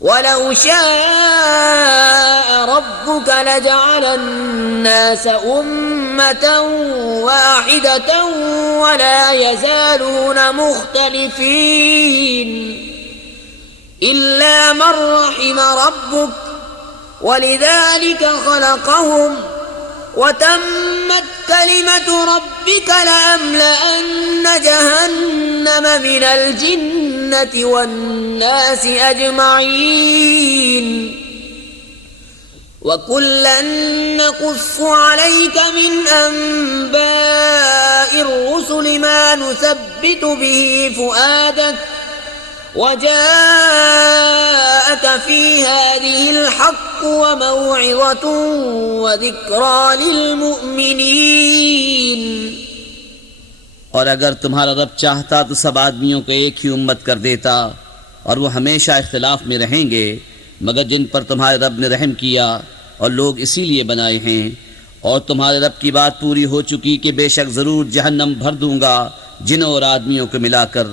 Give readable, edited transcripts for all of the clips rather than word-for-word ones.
वलौ शाअ रब्बुक लजअल अन्नास उम्मतन वाहिदतन वला यज़ालून मुख्तलिफीन इल्ला मन रहिम रब्बुक वलिज़ालिक खलक़हुम वतम्मत कलिमतु रब्बिक लअम्लअन्न जहन्नम मिनल जिन्नति वन्नासि अजमईन वकुल्लन नक़ुस्सु अलैक मिन अंबाइर रुसुलि मा नुसब्बितु बिही फुआदक वजाअक फी हादिहिल हक़्क़ु वमौइज़तुन वज़िक्रा लिलमुअ्मिनीन। और अगर तुम्हारा रब चाहता तो सब आदमियों को एक ही उम्मत कर देता और वो हमेशा इख्तिलाफ में रहेंगे, मगर जिन पर तुम्हारे रब ने रहम किया और लोग इसीलिए बनाए हैं। और तुम्हारे रब की बात पूरी हो चुकी कि बेशक ज़रूर जहन्नम भर दूंगा जिनों और आदमियों को मिलाकर,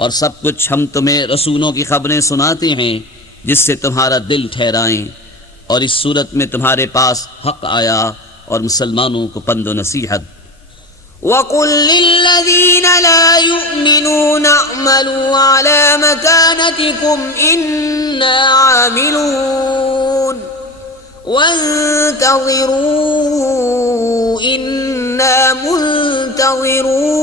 और सब कुछ हम तुम्हें रसूलों की खबरें सुनाते हैं जिससे तुम्हारा दिल ठहराएं। और इस सूरत में तुम्हारे पास हक़ आया और मुसलमानों को पंदो नसीहत। वक़ुल लिल्लज़ीना ला युमिनून अअमलू अला मकानतिकुम इन्ना आमिलून वंतज़िरू इन्ना मुंतज़िरून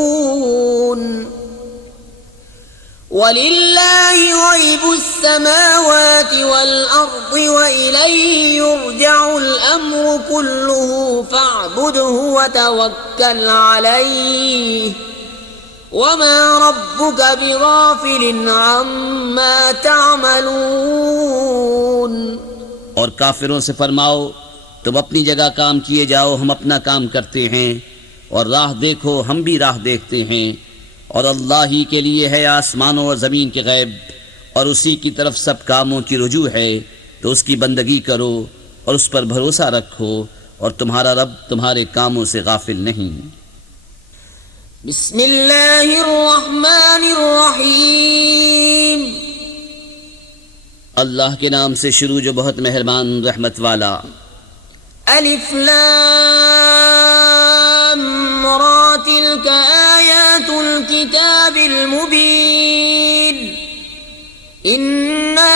वलिल्लाहि ग़ैबुस समावाति वल अर्दि व इलैहि युरजउल अम्रु कुल्लुहु फ़अब्दुहु व तवक्कल अलैहि वमा रब्बुक बिग़ाफ़िलिन अम्मा तअमलून। और काफिरों से फरमाओ, तुम अपनी जगह काम किए जाओ, हम अपना काम करते हैं, और राह देखो, हम भी राह देखते हैं। और अल्लाह ही के लिए है आसमानों और ज़मीन के गैब, और उसी की तरफ सब कामों की रुजू है, तो उसकी बंदगी करो और उस पर भरोसा रखो, और तुम्हारा रब तुम्हारे कामों से गाफिल नहीं। बिस्मिल्लाहिर्रहमानिर्रहीम। अल्लाह के नाम से शुरू जो बहुत मेहरबान रहमत वाला। अलिफ लाम रा तिल्क आयातुल किताबिल मुबीन इन्ना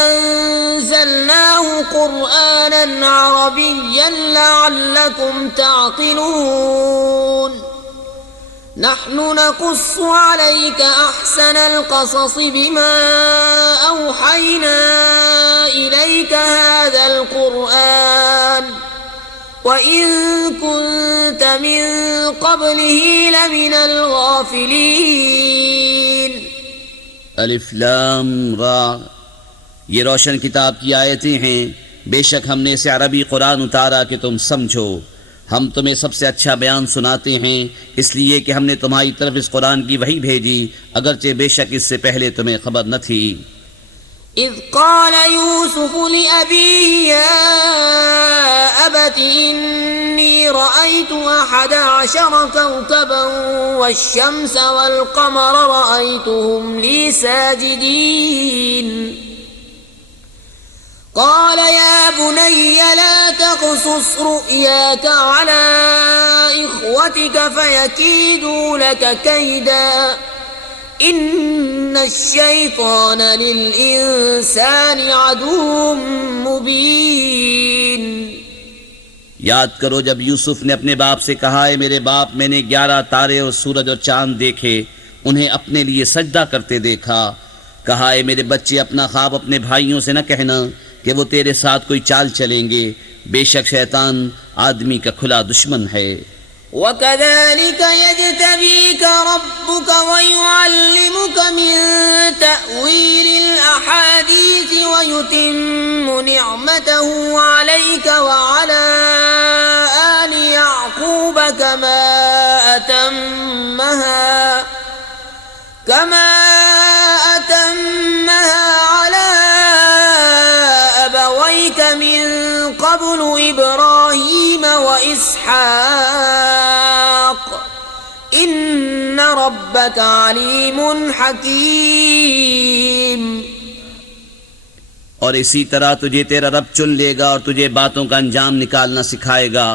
अंज़लनाहु क़ुरआनन अरबिय्यन लअल्लकुम तअक़िलून। नहनु नक़ुस्सु अलैक अहसनल क़ससि बिमा औहैना इलैक हाज़ल क़ुरआन व इन कुन्त मिन क़ब्लिही लमिनल गाफ़िलीन। अलिफ लाम रा, ये रोशन किताब की आयतें हैं। बेशक हमने इसे अरबी कुरान उतारा कि तुम समझो। हम तुम्हें सबसे अच्छा बयान सुनाते हैं इसलिए कि हमने तुम्हारी तरफ इस कुरान की वही भेजी, अगरचे बेशक इससे पहले तुम्हें खबर न थी। इज़ क़ाल यूसुफ़ लिअबीही या अबति इन्नी रअयतु अहद अशर कौकबन वश्शम्स वल्क़मर रअयतुहुम ली साजिदीन। قال يا بني لا تقصص رؤياك على إخوتك فيكيدوا لك كيدا إن الشيطان للإنسان عدو مبين। याद करो जब यूसुफ ने अपने बाप से कहा, है मेरे बाप, मैंने 11 तारे और सूरज और चांद देखे, उन्हें अपने लिए सजदा करते देखा। कहा, है मेरे बच्चे, अपना ख्वाब अपने भाइयों से न कहना कि वो तेरे साथ कोई चाल चलेंगे, बेशक शैतान आदमी का खुला दुश्मन है। वकज़ालिक यज्तबीक रब्बुक वयुअल्लिमुक मिन तअवीलिल अहादीस वयुतिम्मु निअमतहु अलैक वअला आलि याक़ूब कमा अतम्महा अला अबवैक मिन क़ब्लु इब्राहीम व इसहाक़ इन्न रब्बक अलीमुन हकीम। और इसी तरह तुझे तेरा रब चुन लेगा और तुझे बातों का अंजाम निकालना सिखाएगा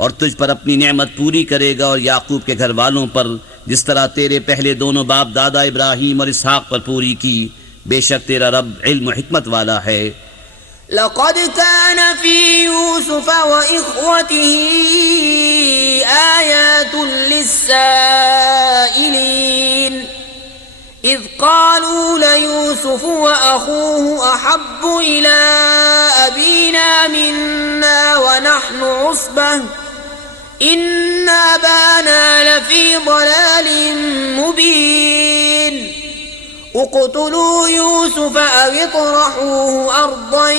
और तुझ पर अपनी नेमत पूरी करेगा और याकूब के घर वालों पर जिस तरह तेरे पहले दोनों बाप दादा इब्राहीम और इसहाक पर पूरी की। बेशक तेरा रब इल्म हिकमत वाला है। लक़द कान फ़ी यूसुफ़ व इख़्वतिही आयातुन लिस्साइलीन इज़ क़ालू लयूसुफ़ व अख़ूहु अहब्बु इला अबीना मिन्ना व नहनु उस्बह इन्ना अबाना लफ़ी ज़लालिन मुबीन उक़्तुलू यूसुफ़ अव इत्रहूहु अर्दन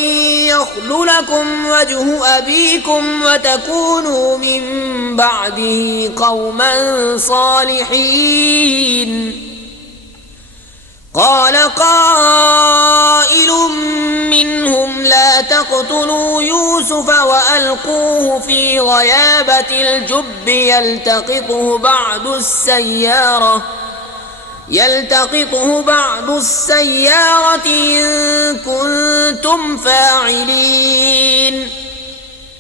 यख़्लु लकुम वजहु अबीकुम व तकूनू मिन बअदिही क़ौमन सालिहीन। क़ाल क़ाइलुम मिन्हुम ला तक़्तुलू यूसुफ़ व अल्क़ूहु फ़ी ग़याबतिल जुब्बि यल्तक़ितहु बअदु السय्यारति इन कुन्तुम फ़ाइलीन।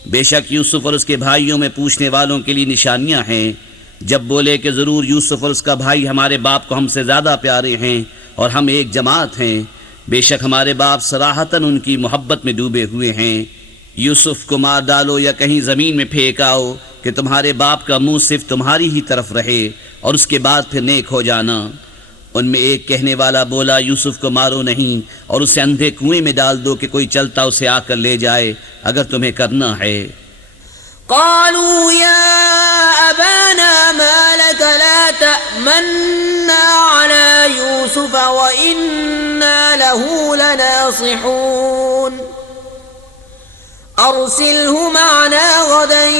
बेशक यूसुफ और उसके भाइयों में पूछने वालों के लिए निशानियां हैं। जब बोले कि ज़रूर यूसुफ और उसका भाई हमारे बाप को हमसे ज़्यादा प्यारे हैं और हम एक जमात हैं, बेशक हमारे बाप सराहतन उनकी मोहब्बत में डूबे हुए हैं। यूसुफ को मार डालो या कहीं ज़मीन में फेंक आओ कि तुम्हारे बाप का मुंह सिर्फ तुम्हारी ही तरफ रहे और उसके बाद फिर नेक हो जाना। उनमें एक कहने वाला बोला, यूसुफ को मारो नहीं और उसे अंधे कुएं में डाल दो कि कोई चलता उसे आकर ले जाए अगर तुम्हें करना है। क़ालू या अबाना मा लक ला तअमन्ना अला यूसुफ व इन्ना लहू लनासिहून अर्सिलहु मअना गदन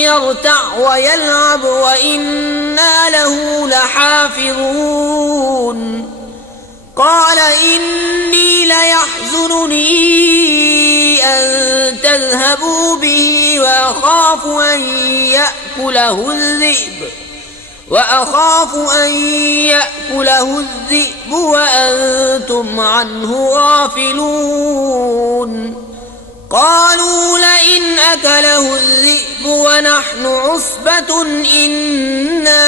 यरतअ व यलअब व इन्ना लहू लहाफ़िज़ून। क़ाल इन्नी लयहज़ुनुनी अन तज़हबू बिही व अख़ाफ़ु अन यअकुलहु الذئब व अंतुम अन्हु गाफ़िलून। क़ालू लइन अकलहु الذئब व नहनु उस्बतुन इन्ना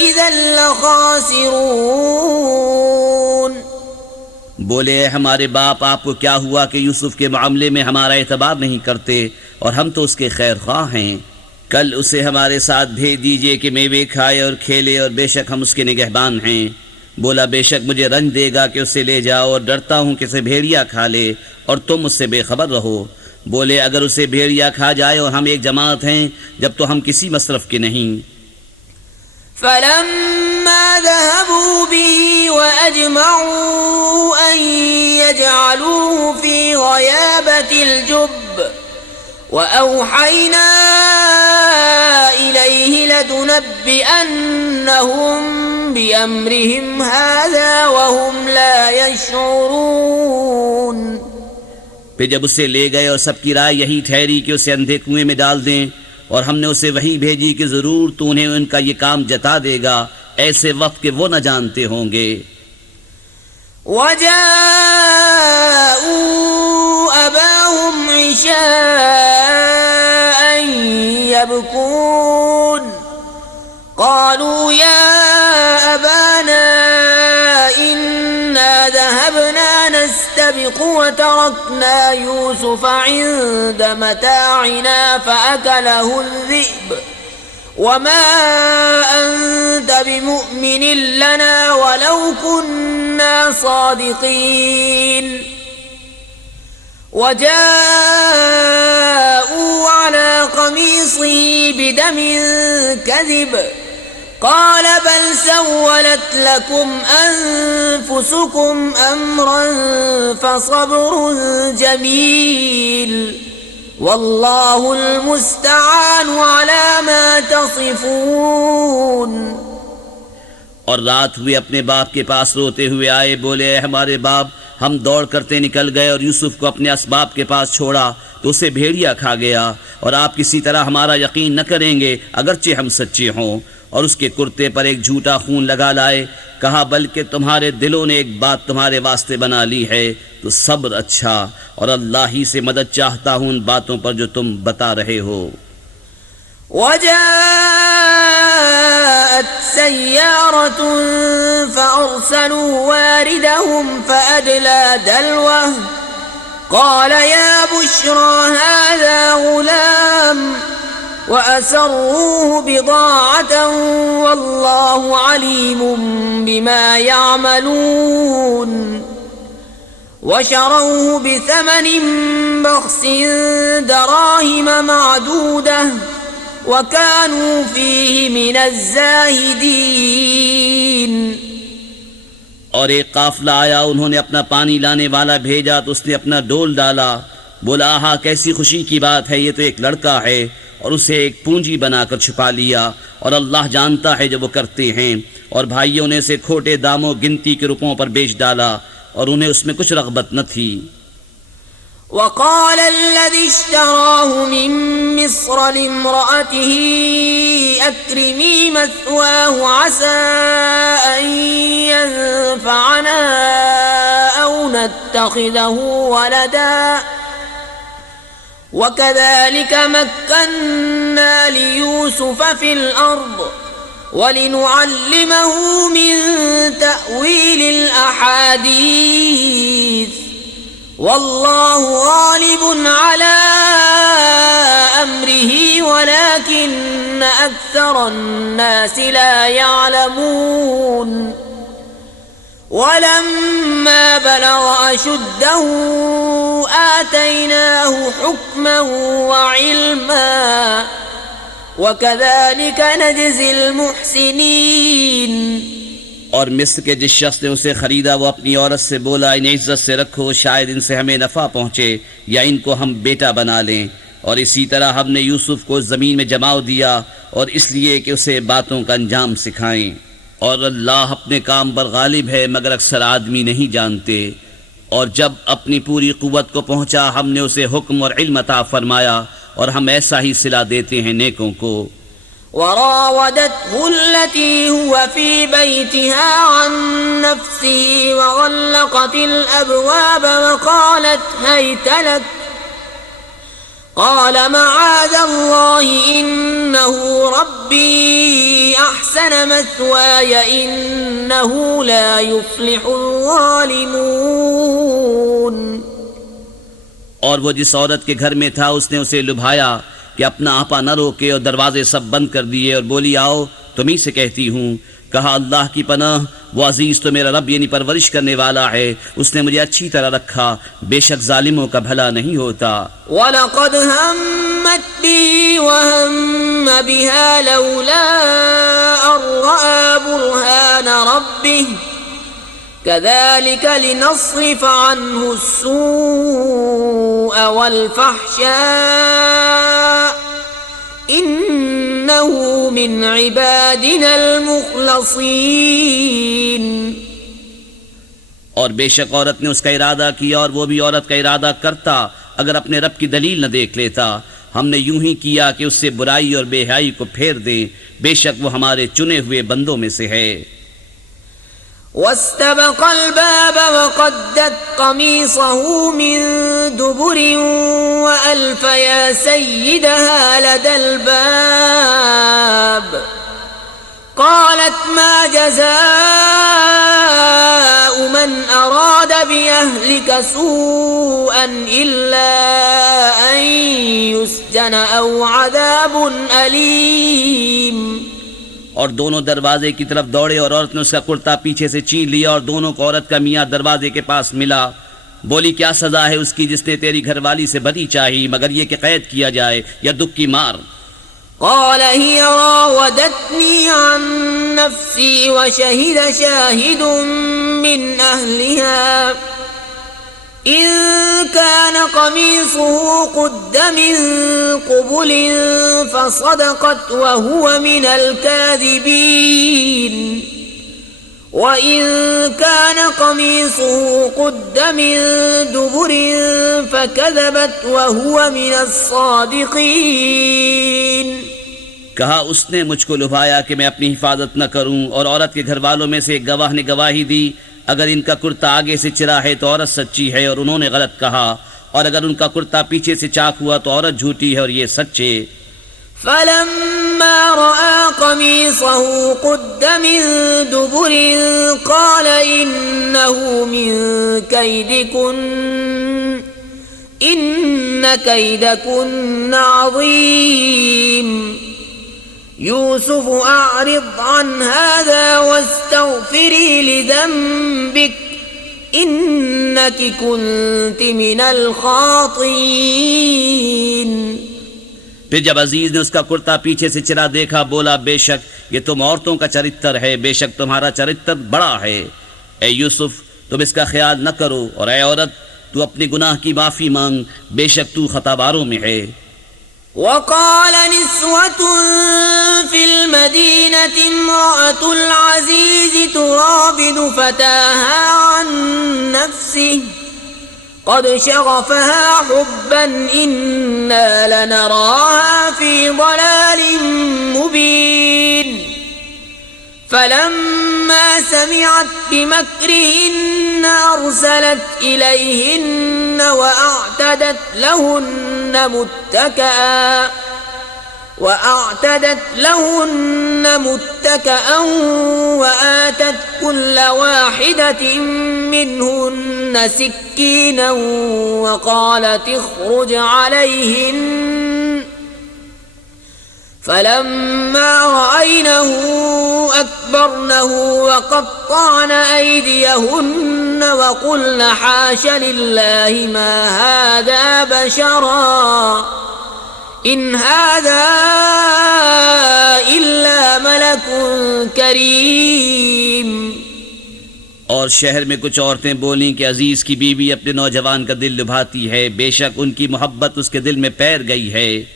इज़न लख़ासिरून। बोले, हमारे बाप, आपको क्या हुआ कि यूसुफ के मामले में हमारा एतबार नहीं करते और हम तो उसके खैर ख्वाह हैं। कल उसे हमारे साथ भेज दीजिए कि मेवे खाए और खेले और बेशक हम उसके निगहबान हैं। बोला, बेशक मुझे रंज देगा कि उसे ले जाओ और डरता हूँ कि उसे भेड़िया खा ले और तुम उससे बेखबर रहो। बोले, अगर उसे भेड़िया खा जाए और हम एक जमात हैं जब तो हम किसी मसरफ के नहीं। फलम्मा ज़हबू बिही व अजमऊ अन यजअलूहु फ़ी ग़याबतिल जुब्ब व औहयना इलैहि लतुनब्बिअन्नहुम बिअम्रिहिम हाज़ा व हुम ला यशऊरून। फिर जब उसे ले गए और सबकी राय यही ठहरी कि उसे अंधे कुएं में डाल दें और हमने उसे वही भेजी कि ज़रूर तू उन्हें उनका ये काम जता देगा ऐसे वक्त के वो न जानते होंगे। वजाऊ अबाहुम इशाअन यबकून क़ालू या अबाना इन्ना ज़हबना नस्तबिक़ु व तरकना यूसुफ़ इन्द मताइना फ़अकलहु الذئब वमा अन्त बिमुअ्मिनिन लना वलौ कुन्ना सादिक़ीन। वजाऊ अला क़मीसिही बिदमिन कज़िब क़ाल बल सव्वलत लकुम अन्फुसुकुम अम्रन फ़सब्रुन जमील वल्लाहुल मुस्तआनु अला मा तसिफून। और रात हुए अपने बाप के पास रोते हुए आए। बोले, हमारे बाप, हम दौड़ करते निकल गए और यूसुफ को अपने असबाब के पास छोड़ा तो उसे भेड़िया खा गया और आप किसी तरह हमारा यकीन न करेंगे अगरचे हम सच्चे हों। और उसके कुर्ते पर एक झूठा खून लगा लाए। कहा बल्कि तुम्हारे दिलों ने एक बात तुम्हारे वास्ते बना ली है, तो सब्र अच्छा, और अल्लाह ही से मदद चाहता हूँ उन बातों पर जो तुम बता रहे हो। وجاءت سيارة فأرسلوا واردهم فأدلى دلوه قال يا بشرى هذا غلام وأسروه بضاعة والله عليم بما يعملون وشروه بثمن بخس دراهم معدودة وكانوا فيه من الزاهدين। और एक काफिला आया, उन्होंने अपना पानी लाने वाला भेजा तो उसने अपना डोल डाला। बोला आहा कैसी खुशी की बात है, ये तो एक लड़का है, और उसे एक पूंजी बनाकर छुपा लिया, और अल्लाह जानता है जो वो करते हैं। और भाइयों ने इसे खोटे दामों गिनती के रुपयों पर बेच डाला, और उन्हें उसमें कुछ रग़बत न थी। وقال الذي اشتراه من مصر لامرأته أكرمي مثواه عسى أن ينفعنا أو نتخذه ولدا وكذلك مكنا ليوسف في الأرض ولنعلمه من تأويل الأحاديث والله غالب على أمره ولكن أكثر الناس لا يعلمون ولما بلغ أشده آتيناه حكما وعلما وكذلك نجزي المحسنين। और मिस्र के जिस शख्स ने उसे खरीदा वो अपनी औरत से बोला इन्हें इज्जत से रखो, शायद इनसे हमें नफ़ा पहुँचे या इनको हम बेटा बना लें। और इसी तरह हमने यूसुफ को ज़मीन में जमाव दिया और इसलिए कि उसे बातों का अंजाम सिखाएं। और अल्लाह अपने काम पर गालिब है मगर अक्सर आदमी नहीं जानते। और जब अपनी पूरी कुव्वत को पहुँचा हमने उसे हुक्म और इल्म अता फरमाया और हम ऐसा ही सिला देते हैं नेकों को। وراودته التي هو في بيتها عن نفسه وغلقت الأبواب وقالت هيت لك قال معاذ الله إنه ربي أحسن مثواي إنه لا يفلح الظالمون। और वो जिस औरत के घर में था उसने उसे लुभाया कि अपना आपा न रोके और दरवाजे सब बंद कर दिए और बोली आओ तुम्ही से कहती हूँ। कहा अल्लाह की पनाह, वो अजीज तो मेरा रब यानी परवरिश करने वाला है, उसने मुझे अच्छी तरह रखा, बेशक जालिमों का भला नहीं होता। वलक़द हम्मत बिही वहम्म बिहा लौला अन रअा बुरहान रब्बिह कज़ालिक लिनस्रिफ़ अन्हु अस्सूअ वल्फ़हशाअ इन्नहु मिन इबादिनल मुख़लसीन। और बेशक औरत ने उसका इरादा किया और वो भी औरत का इरादा करता अगर अपने रब की दलील न देख लेता। हमने यूं ही किया कि उससे बुराई और बेहयाई को फेर दें, बेशक वो हमारे चुने हुए बंदों में से है। واستبق الباب وقدت قميصه من دبر وألف يا سيدها لدى الباب قالت ما جزاء من أراد بأهلك سوءا إلا أن يسجن أو عذاب أليم। और दोनों दरवाजे की तरफ दौड़े और औरत ने उसका कुर्ता पीछे से छीन लिया और दोनों को औरत का मियाँ दरवाजे के पास मिला। बोली क्या सजा है उसकी जिसने तेरी घरवाली से बदी चाही मगर ये कि कैद किया जाए या दुख की मार। قال هي راودتني عن نفسي وشهد شاهد من أهلها إن كان قميصه قد من قبل فصدقت وهو من الكاذبين وإن كان قميصه قد من دبر فكذبت وهو من الصادقين कहा उसने मुझको लुभाया कि मैं अपनी हिफाजत न करूं, और औरत के घर वालों में से एक गवाह ने गवाही दी अगर इनका कुर्ता आगे से चिरा है तो औरत सच्ची है और उन्होंने गलत कहा, और अगर उनका कुर्ता पीछे से चाक हुआ तो औरत झूठी है और ये सच्चे। فلما رأى قميصه قد من دبر قال إنه من كيدكن إن كيدكن عظيم يوسف أعرض عن هذا واستغفري لذنبك إنك كنت من الخاطئين। फिर जब अजीज ने उसका कुर्ता पीछे से चिरा देखा, बोला बेशक ये तुम औरतों का चरित्र है, बेशक तुम्हारा चरित्र बड़ा है। ए यूसुफ तुम इसका ख्याल न करो, और ए औरत तू अपने गुनाह की माफी मांग, बेशक तू खताबारों में है। وقال نسوة في المدينة امرأة العزيز تراود فتاها عن نفسه قد شغفها حبا إنا لنراها في ضلال مبين فلما سمعت بمكرهن أرسلت إليهن وأعتدت لهن متكأ وآتت كل واحدة منهن سكينا وقالت اخرج عليهن فلما رأينه أكبرنه وقطعن أيديهن وقلن حاش لله ما هذا بشرا إن هذا إلا ملك كريم। और शहर में कुछ औरतें बोलीं कि अजीज की बीवी अपने नौजवान का दिल लुभाती है, बेशक उनकी मोहब्बत उसके दिल में पैर गई है,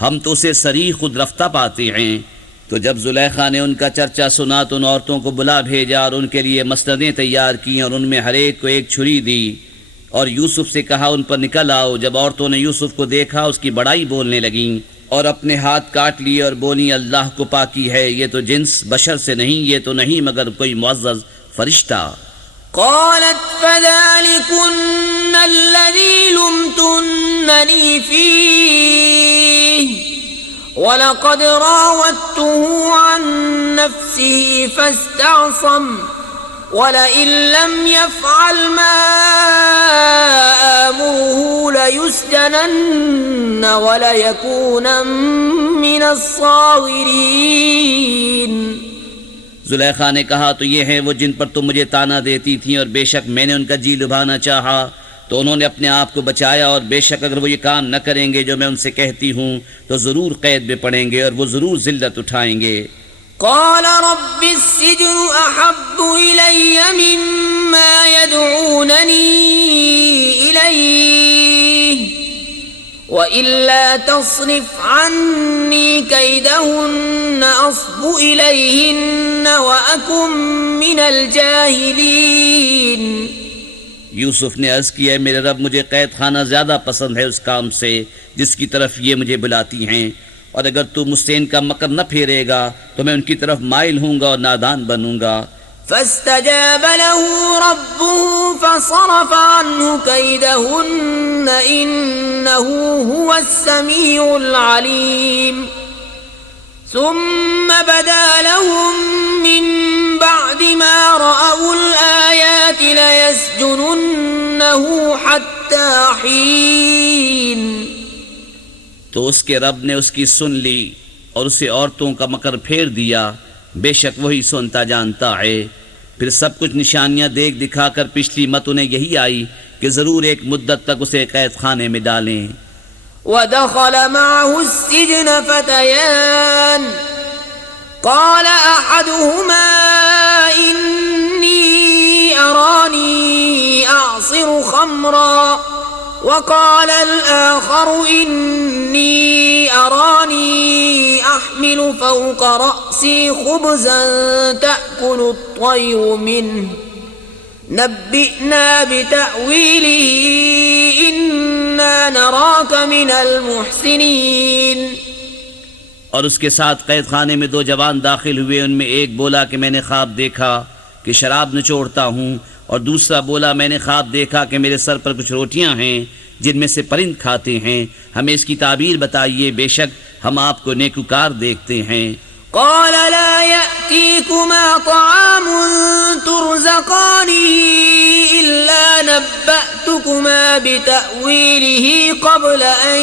हम तो उसे सरीह खुद रफ्ता पाते हैं। तो जब जुलेखा ने उनका चर्चा सुना तो उन औरतों को बुला भेजा और उनके लिए मसनदें तैयार की और उनमें हर एक को एक छुरी दी और यूसुफ से कहा उन पर निकल आओ। जब औरतों ने यूसुफ को देखा उसकी बड़ाई बोलने लगीं और अपने हाथ काट लिए और बोली अल्लाह को पाकी है, ये तो जिन्स बशर से नहीं, ये तो नहीं मगर कोई मुअज़्ज़ज़ फरिश्ता। قالت فذلكن الذي لمتنني فيه ولقد راودته عن نفسه فاستعصم ولئن لم يفعل ما آمره ليسجنن وليكونن من الصاغرين। जुलेखा ने कहा तो ये है वो जिन पर तुम मुझे ताना देती थी, और बेशक मैंने उनका जी लुभाना चाहा तो उन्होंने अपने आप को बचाया, और बेशक अगर वो ये काम न करेंगे जो मैं उनसे कहती हूँ तो ज़रूर कैद में पड़ेंगे और वो ज़रूर जिल्लत उठाएंगे। قال رب السجن أحب إلي مما يدعونني إليه وإلا تصرف عني كيدهن أصب إليهن وأكن من الجاهلين। यूसुफ ने अर्ज़ किया मेरे रब मुझे कैद खाना ज़्यादा पसंद है उस काम से जिसकी तरफ ये मुझे बुलाती हैं, और अगर तू मुझसे इनका मकर न फेरेगा तो मैं उनकी तरफ माइल हूँगा और नादान बनूंगा। فاستجاب له ربه فصرف عنه كيدهن إنه هو السميع العليم ثم بدا لهم من بعد ما رأوا الآيات ليسجننه حتى حين। तो उसके रब ने उसकी सुन ली और उसे औरतों का मकर फेर दिया, बेशक वही सुनता जानता है। फिर सब कुछ निशानियां देख दिखाकर पिछली मत उन्हें यही आई कि जरूर एक मुद्दत तक उसे कैद खाने में डालें। ودخل معه السجن فتيان قال أحدهما إني أراني أعصر خمرا وقال الآخر إني أراني أحمل فوق رأسي خبزا تأكل الطير منه نبئنا بتأويله إنا نراك من المحسنين। और उसके साथ कैद खाने में 2 जवान दाखिल हुए। उनमें एक बोला कि मैंने ख्वाब देखा कि शराब निचोड़ता हूँ, और दूसरा बोला मैंने ख्वाब देखा कि मेरे सर पर कुछ रोटियां हैं जिनमें से परिंद खाते हैं। हमें इसकी ताबीर बताइए, बेशक हम आपको नेकुकार देखते हैं। قال لا يأتيكما طعام ترزقانه إلا نبأتكما بتأويله قبل أن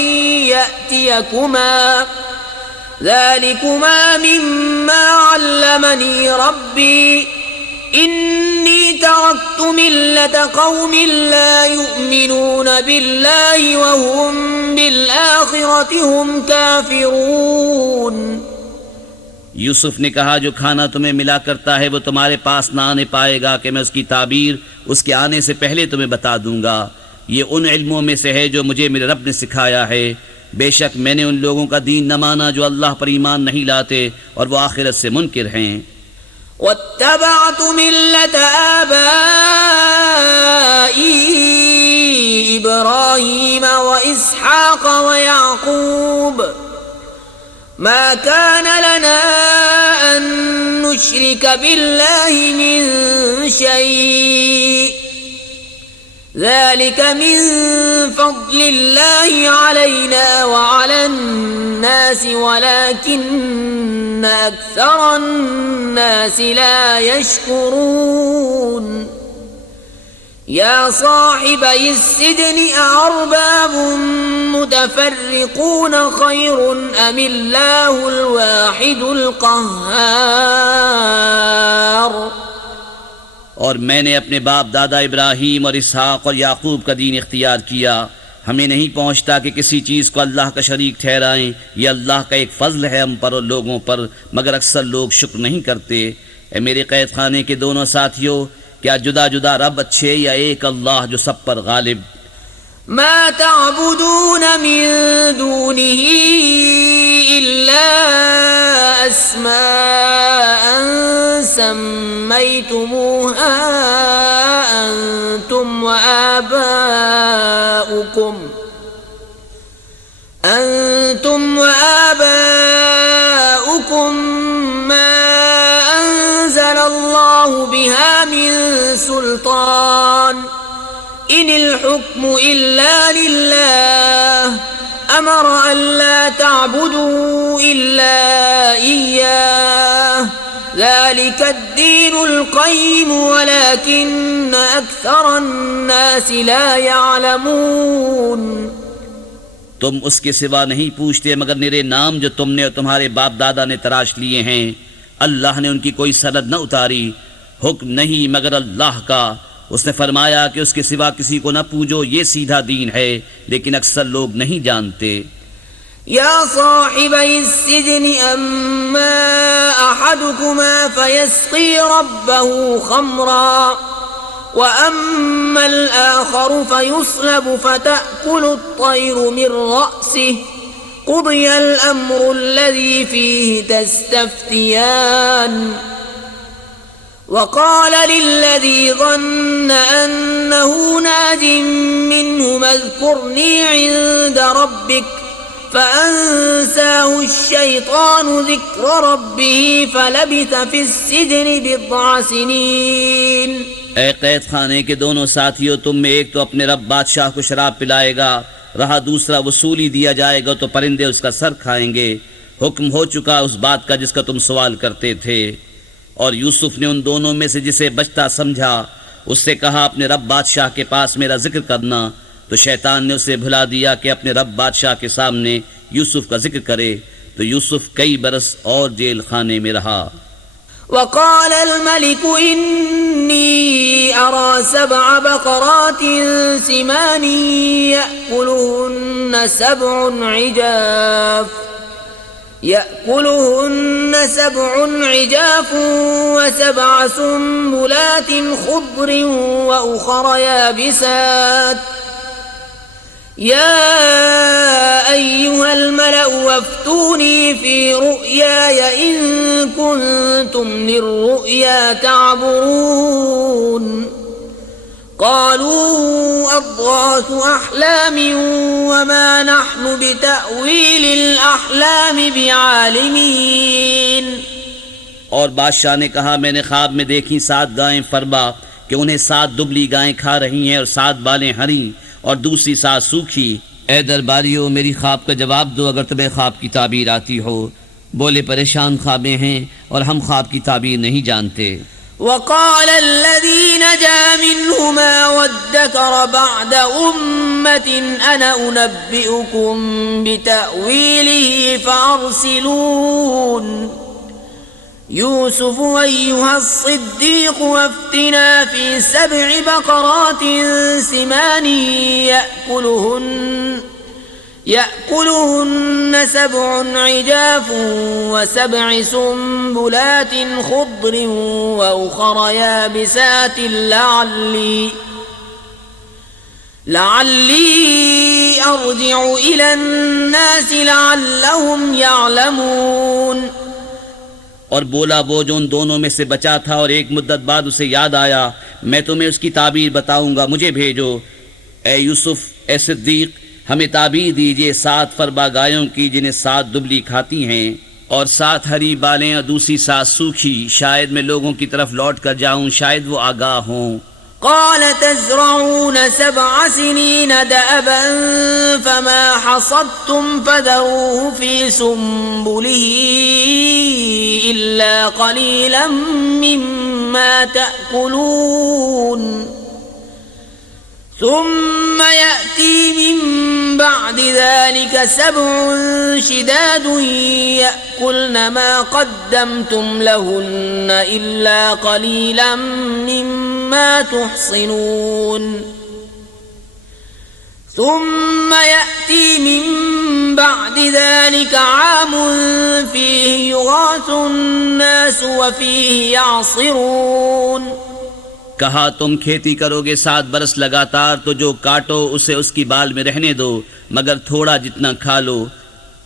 يأتيكما ذلكما مما علمني ربي إني تركت ملة قوم لا يؤمنون بالله وهم بالآخرة هم كافرون। यूसुफ ने कहा जो खाना तुम्हें मिला करता है वो तुम्हारे पास ना आने पाएगा कि मैं उसकी ताबीर उसके आने से पहले तुम्हें बता दूंगा। ये उन इल्मों में से है जो मुझे मेरे रब ने सिखाया है। बेशक मैंने उन लोगों का दीन न माना जो अल्लाह पर ईमान नहीं लाते और वो आखिरत से मुनकिर हैं। वत्तबअतु मिल्लत आबाई इब्राहीम व इसहाक़ व याक़ूब मा कान लना अन नुश्रिक बिल्लाहि मिन शै ज़ालिक मिन फ़ज़लिल्लाहि अलैना व अलन्नास वलाकिन्न अक्सरन्नास ला यशकुरून। या साहिबई السجن أأرباب متفرقون خير أم الله الواحد القهار। और मैंने अपने बाप दादा इब्राहीम और इसहाक और याकूब का दीन इख्तियार किया। हमें नहीं पहुँचता कि किसी चीज़ को अल्लाह का शरीक ठहराएं। यह अल्लाह का एक फ़ज़ल है हम पर और लोगों पर, मगर अक्सर लोग शुक्र नहीं करते। ए मेरे कैद खाने के दोनों साथियों, क्या जुदा जुदा रब अच्छे या एक अल्लाह जो सब पर गालिब। मा तअबुदून मिन दूनिही इल्ला अस्माअन सम्मैतुमूहा अंतुम व आबाउकुम मा अंज़लल्लाहु बिहा मिन सुल्तान इनिल हुक्मु इल्ला लिल्लाह अमर अल्ला ताबुदू इल्ला इय्याह ज़ालिकद्दीनुल क़य्यिम वलाकिन्न अक्सरन्नासि ला यअलमून। तुम उसके सिवा नहीं पूछते मगर निरे नाम जो तुमने और तुम्हारे बाप दादा ने तराश लिए हैं। अल्लाह ने उनकी कोई सनद न उतारी, हुक्म नहीं मगर अल्लाह का। उसने फरमाया कि उसके सिवा किसी को न पूजो, ये सीधा दीन है, लेकिन अक्सर लोग नहीं जानते। या साहिबई السجن अम्मा अहदुकुमा फयस्क़ी रब्बहु खम्रा व अम्मा अल-आख़रु फयुस्लबु फ़तअकुलु अत्तय्रु मिन रअसिहि क़ुदिया अल-अम्रु अल्लज़ी फ़ीहि तस्तफ़्तियान। وقال للذي ظن أنه ناج منه اذكرني عند ربك فأنساه الشيطان ذكر ربه فلبث في السجن بضع سنين। ऐ कैद खाने के दोनों साथियों, तुम में एक तो अपने रब बादशाह को शराब पिलाएगा, रहा दूसरा वसूली दिया जाएगा तो परिंदे उसका सर खाएंगे। हुक्म हो चुका उस बात का जिसका तुम सवाल करते थे। और यूसुफ ने उन दोनों में से जिसे बचता समझा उससे कहा अपने रब बादशाह के पास मेरा जिक्र करना, तो शैतान ने उसे भुला दिया कि अपने रब बादशाह के सामने यूसुफ का जिक्र करे। तो यूसुफ कई बरस और जेल खाने में रहा। वक़ाल अल-मलिक इन्नी अरा सबअ बक़रात सिमान يأكلهن سبع عجاف وسبع سنبلات خضر وأخر يابسات يا أيها الملأ وافتوني في رؤياي إن كنتم للرؤيا تعبرون قالوا أضغاث أحلام وما نحن بتأويل الأحلام بعالمين। और बादशाह ने कहा, मैंने ख्वाब में देखी 7 गायें फरबा कि उन्हें 7 दुबली गायें खा रही हैं और 7 बालें हरी और दूसरी 7 सूखी। ए दरबारियों, मेरी ख्वाब का जवाब दो अगर तुम्हें ख्वाब की ताबीर आती हो। बोले, परेशान ख्वाबें हैं और हम ख्वाब की ताबीर नहीं जानते। وقال الذي نجا منهما وادكر بعد أمة أنا أنبئكم بتأويله فأرسلون يوسف أيها الصديق وافتنا في 7 بقرات سمان يأكلهن 7 عجاف و7 سنبلات خضر وأخر يابسات لعلي أرجع إلى الناس لعلهم يعلمون। और बोला, वो जो उन दोनों में से बचा था और एक मुद्दत बाद उसे याद आया, मैं तुम्हें उसकी ताबीर बताऊंगा, मुझे भेजो। ए यूसुफ, ए सिद्दीक, हमें ताबीर दीजिए 7 फरबा गायों की जिन्हें 7 दुबली खाती हैं और 7 हरी बालें और दूसरी 7 सूखी। शायद मैं लोगों की तरफ लौट कर जाऊं, शायद वो आगाह हों। قال تزرعون 7 سنين دأبا فما حصدتم فذروه في سنبله إلا قليلا مما تأكلون ثم يأتي من بعد ذلك 7 شداد يأكلن ما قدمتم لهن إلا قليلا مما تحصنون ثم يأتي من بعد ذلك عام فيه يغاث الناس وفيه يعصرون। कहा, तुम खेती करोगे 7 बरस लगातार, तो जो काटो उसे उसकी बाल में रहने दो, मगर थोड़ा जितना खा लो।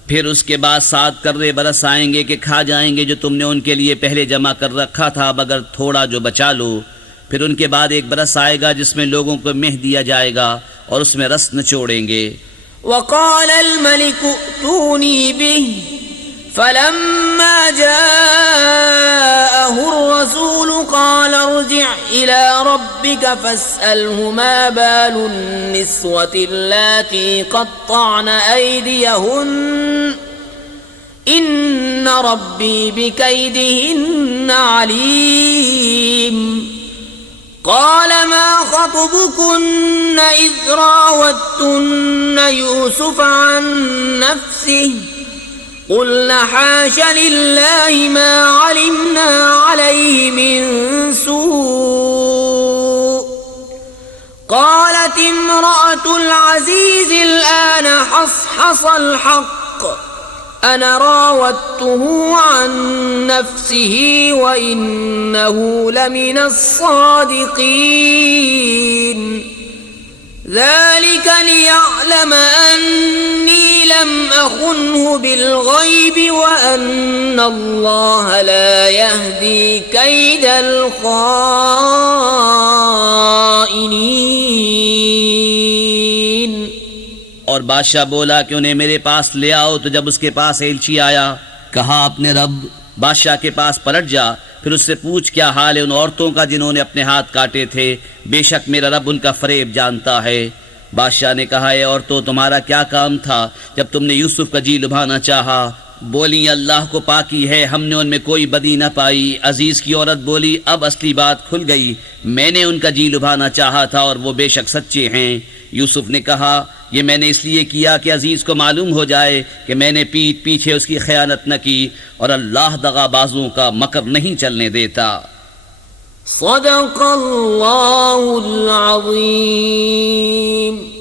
फिर उसके बाद 7 कर्रे बरस आएंगे कि खा जाएंगे जो तुमने उनके लिए पहले जमा कर रखा था, मगर थोड़ा जो बचा लो। फिर उनके बाद 1 बरस आएगा जिसमें लोगों को मेह दिया जाएगा और उसमें रस निचोड़ेंगे। वक़ाल अल-मलिक ऊतूनी बिही फलम्मा जाअहु अर्रसूल क़ाल इरजिअ इला रब्बिका फ़स्अलहु मा बालु निस्वति अल्लाती क़त्तअन अयदियहुन्न इन्न रब्बी बिकैदिहिन्न अलीम। قال ما خطبكن إذ راوتن يوسف عن نفسه قلنا حاش لله ما علمنا عليه من سوء قالت امرأة العزيز الآن حصحص الحق أنا راودته عن نفسه وإنه لمن الصادقين ذلك ليعلم أني لم أخنه بالغيب وأن الله لا يهدي كيد الخائنين। और बादशाह बोला कि उन्हें मेरे पास ले आओ। तो जब उसके पास एलची आया, कहा, अपने रब बादशाह के पास पलट जा, फिर उससे पूछ क्या हाल है उन औरतों का जिन्होंने अपने हाथ काटे थे, बेशक मेरा रब उनका फरेब जानता है। बादशाह ने कहा, ए औरतों, तुम्हारा क्या काम था जब तुमने यूसुफ का जी लुभाना चाहा? बोली, अल्लाह को पाकी है, हमने उनमें कोई बदी न पाई। अजीज की औरत बोली, अब असली बात खुल गई, मैंने उनका जी लुभाना चाहा था और वो बेशक सच्चे हैं। यूसुफ ने कहा, ये मैंने इसलिए किया कि अजीज को मालूम हो जाए कि मैंने पीठ पीछे उसकी खयानत न की और अल्लाह दगाबाजों का मकर नहीं चलने देता। सदक़ल्लाहुल अज़ीम।